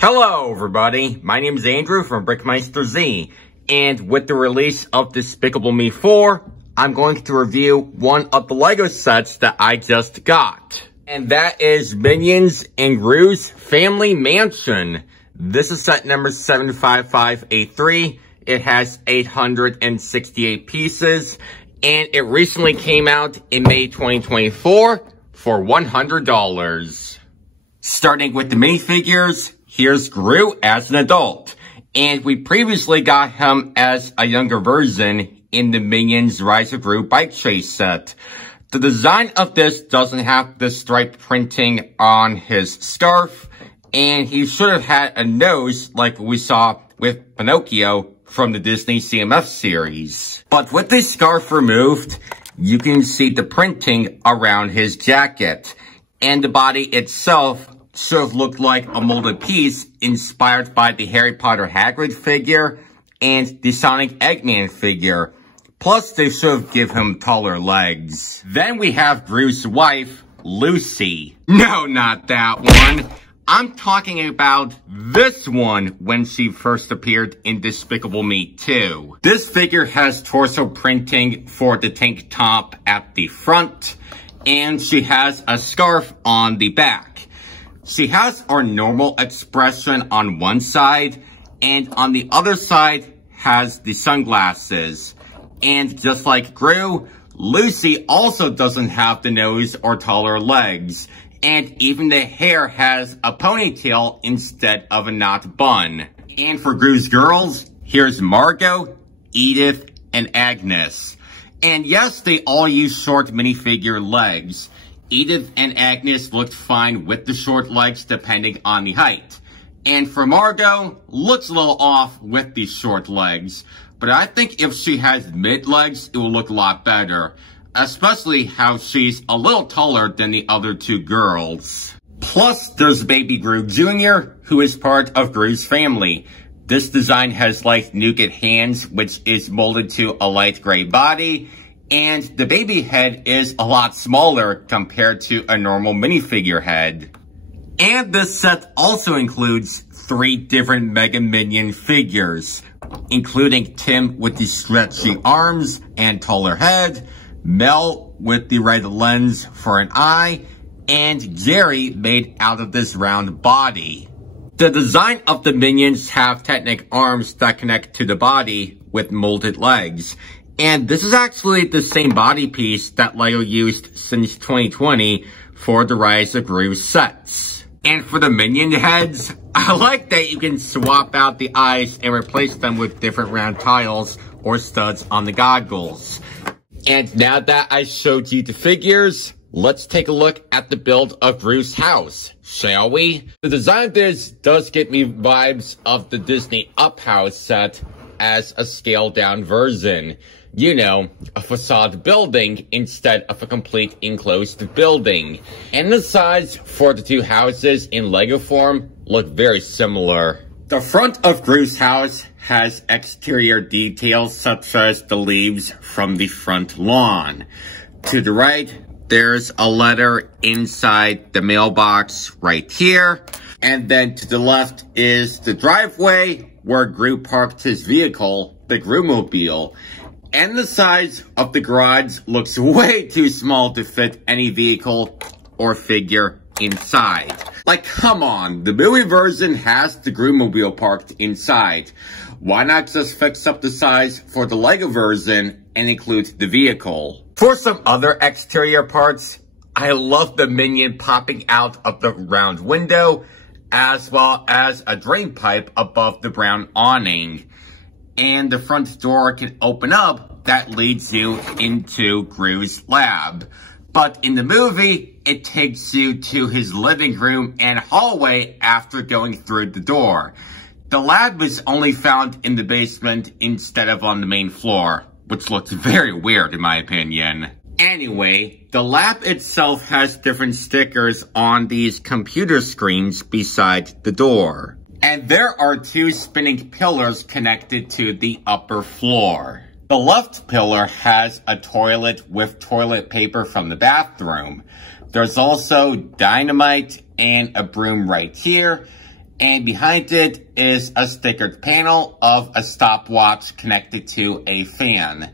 Hello everybody, my name is Andrew from BrickMeisterZ, and with the release of Despicable Me 4, I'm going to review one of the LEGO sets that I just got. And that is Minions and Gru's Family Mansion. This is set number 75583. It has 868 pieces, and it recently came out in May 2024 for $100. Starting with the minifigures, here's Gru as an adult, and we previously got him as a younger version in the Minions Rise of Gru bike chase set. The design of this doesn't have the striped printing on his scarf, and he should have had a nose like we saw with Pinocchio from the Disney CMF series. But with the scarf removed, you can see the printing around his jacket, and the body itself should have looked like a molded piece inspired by the Harry Potter Hagrid figure and the Sonic Eggman figure. Plus, they should have given him taller legs. Then we have Gru's wife, Lucy. No, not that one. I'm talking about this one when she first appeared in Despicable Me 2. This figure has torso printing for the tank top at the front, and she has a scarf on the back. She has our normal expression on one side, and on the other side has the sunglasses. And just like Gru, Lucy also doesn't have the nose or taller legs. And even the hair has a ponytail instead of a knot bun. And for Gru's girls, here's Margot, Edith, and Agnes. And yes, they all use short minifigure legs. Edith and Agnes looked fine with the short legs depending on the height. And for Margot, looks a little off with the short legs. But I think if she has mid legs, it will look a lot better. Especially how she's a little taller than the other two girls. Plus, there's baby Gru Jr., who is part of Gru's family. This design has light nougat hands, which is molded to a light gray body. And the baby head is a lot smaller compared to a normal minifigure head. And this set also includes 3 different Mega Minion figures, including Tim with the stretchy arms and taller head, Mel with the red lens for an eye, and Jerry made out of this round body. The design of the Minions have Technic arms that connect to the body with molded legs. And this is actually the same body piece that LEGO used since 2020 for the Rise of Gru sets. And for the Minion heads, I like that you can swap out the eyes and replace them with different round tiles or studs on the goggles. And now that I showed you the figures, let's take a look at the build of Gru's house, shall we? The design of this does get me vibes of the Disney Up House set as a scaled down version. You know, a facade building instead of a complete enclosed building. And the sides for the two houses in LEGO form look very similar. The front of Gru's house has exterior details such as the leaves from the front lawn. To the right, there's a letter inside the mailbox right here. And then to the left is the driveway where Gru parked his vehicle, the Gru-mobile. And the size of the garage looks way too small to fit any vehicle or figure inside. Like, come on, the movie version has the Gru-mobile parked inside. Why not just fix up the size for the LEGO version and include the vehicle? For some other exterior parts, I love the Minion popping out of the round window, as well as a drain pipe above the brown awning. And the front door can open up that leads you into Gru's lab. But in the movie, it takes you to his living room and hallway after going through the door. The lab was only found in the basement instead of on the main floor, which looks very weird in my opinion. Anyway, the lab itself has different stickers on these computer screens beside the door. And there are 2 spinning pillars connected to the upper floor. The left pillar has a toilet with toilet paper from the bathroom. There's also dynamite and a broom right here. And behind it is a stickered panel of a stopwatch connected to a fan.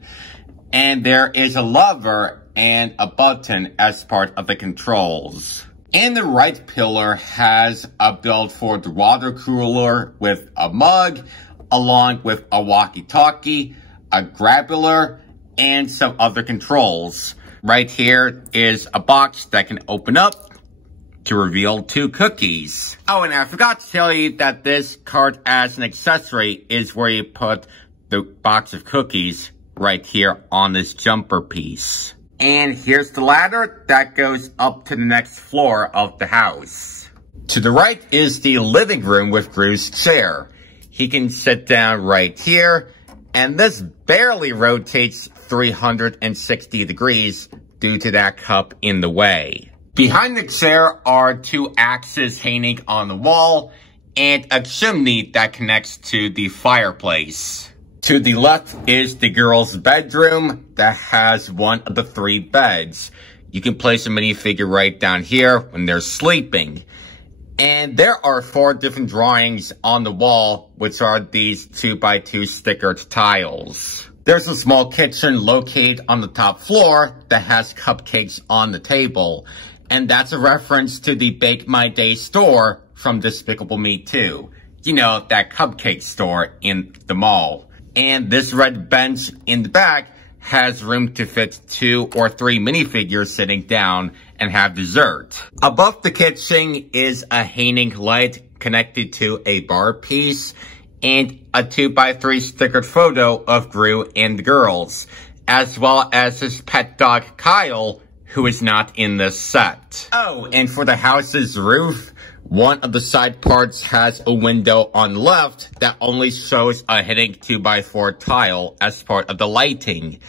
And there is a lever and a button as part of the controls. And the right pillar has a build for the water cooler with a mug, along with a walkie-talkie, a grabular, and some other controls. Right here is a box that can open up to reveal 2 cookies. Oh, and I forgot to tell you that this cart as an accessory is where you put the box of cookies right here on this jumper piece. And here's the ladder that goes up to the next floor of the house. To the right is the living room with Gru's chair. He can sit down right here, and this barely rotates 360 degrees due to that cup in the way. Behind the chair are 2 axes hanging on the wall and a chimney that connects to the fireplace. To the left is the girls' bedroom that has one of the 3 beds. You can place a minifigure right down here when they're sleeping. And there are 4 different drawings on the wall, which are these 2x2 stickered tiles. There's a small kitchen located on the top floor that has cupcakes on the table. And that's a reference to the Bake My Day store from Despicable Me 2. You know, that cupcake store in the mall. And this red bench in the back has room to fit 2 or 3 minifigures sitting down and have dessert. Above the kitchen is a hanging light connected to a bar piece and a 2x3 stickered photo of Gru and the girls, as well as his pet dog Kyle, who is not in this set. Oh, and for the house's roof, one of the side parts has a window on the left that only shows a hidden 2x4 tile as part of the lighting.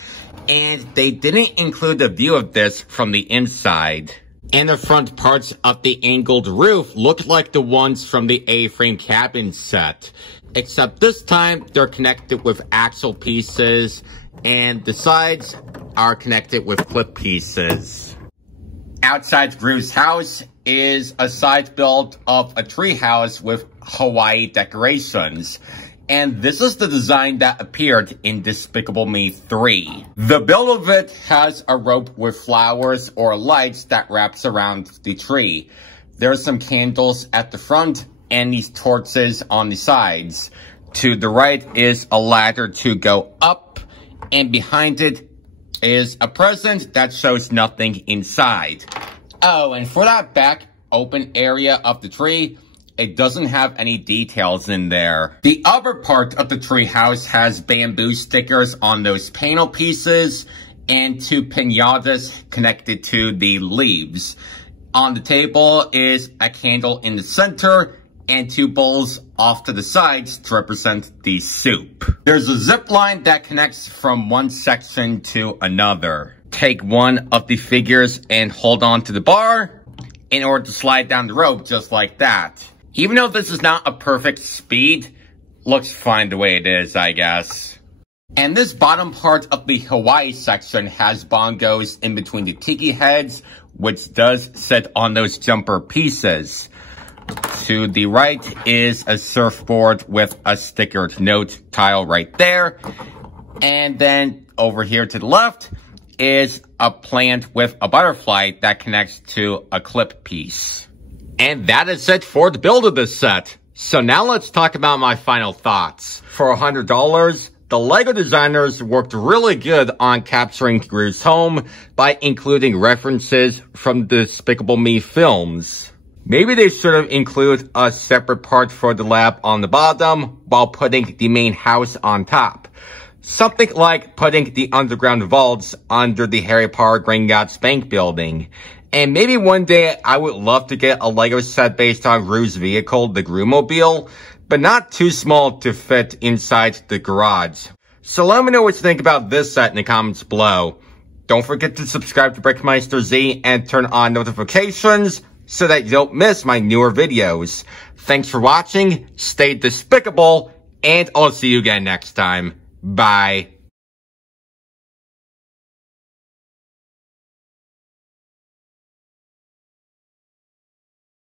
And they didn't include a view of this from the inside. And the front parts of the angled roof look like the ones from the A-frame cabin set. Except this time, they're connected with axle pieces, and the sides are connected with clip pieces. Outside Gru's house is a side build of a tree house with Hawaii decorations. And this is the design that appeared in Despicable Me 3. The build of it has a rope with flowers or lights that wraps around the tree. There's some candles at the front and these torches on the sides. To the right is a ladder to go up, and behind it is a present that shows nothing inside. Oh, and for that back open area of the tree, it doesn't have any details in there. The upper part of the tree house has bamboo stickers on those panel pieces and 2 piñatas connected to the leaves. On the table is a candle in the center and 2 bowls off to the sides to represent the soup. There's a zip line that connects from one section to another. Take one of the figures and hold on to the bar in order to slide down the rope just like that. Even though this is not a perfect speed, looks fine the way it is, I guess. And this bottom part of the Hawaii section has bongos in between the tiki heads, which does sit on those jumper pieces. To the right is a surfboard with a stickered note tile right there. And then over here to the left is a plant with a butterfly that connects to a clip piece. And that is it for the build of this set. So now let's talk about my final thoughts. For $100, the LEGO designers worked really good on capturing Gru's home by including references from the Despicable Me films. Maybe they should have included a separate part for the lab on the bottom while putting the main house on top. Something like putting the underground vaults under the Harry Potter Gringotts Bank building. And maybe one day I would love to get a LEGO set based on Gru's vehicle, the Gru-mobile, but not too small to fit inside the garage. So let me know what you think about this set in the comments below. Don't forget to subscribe to BrickMeisterZ and turn on notifications so that you don't miss my newer videos. Thanks for watching, stay despicable, and I'll see you again next time. Bye.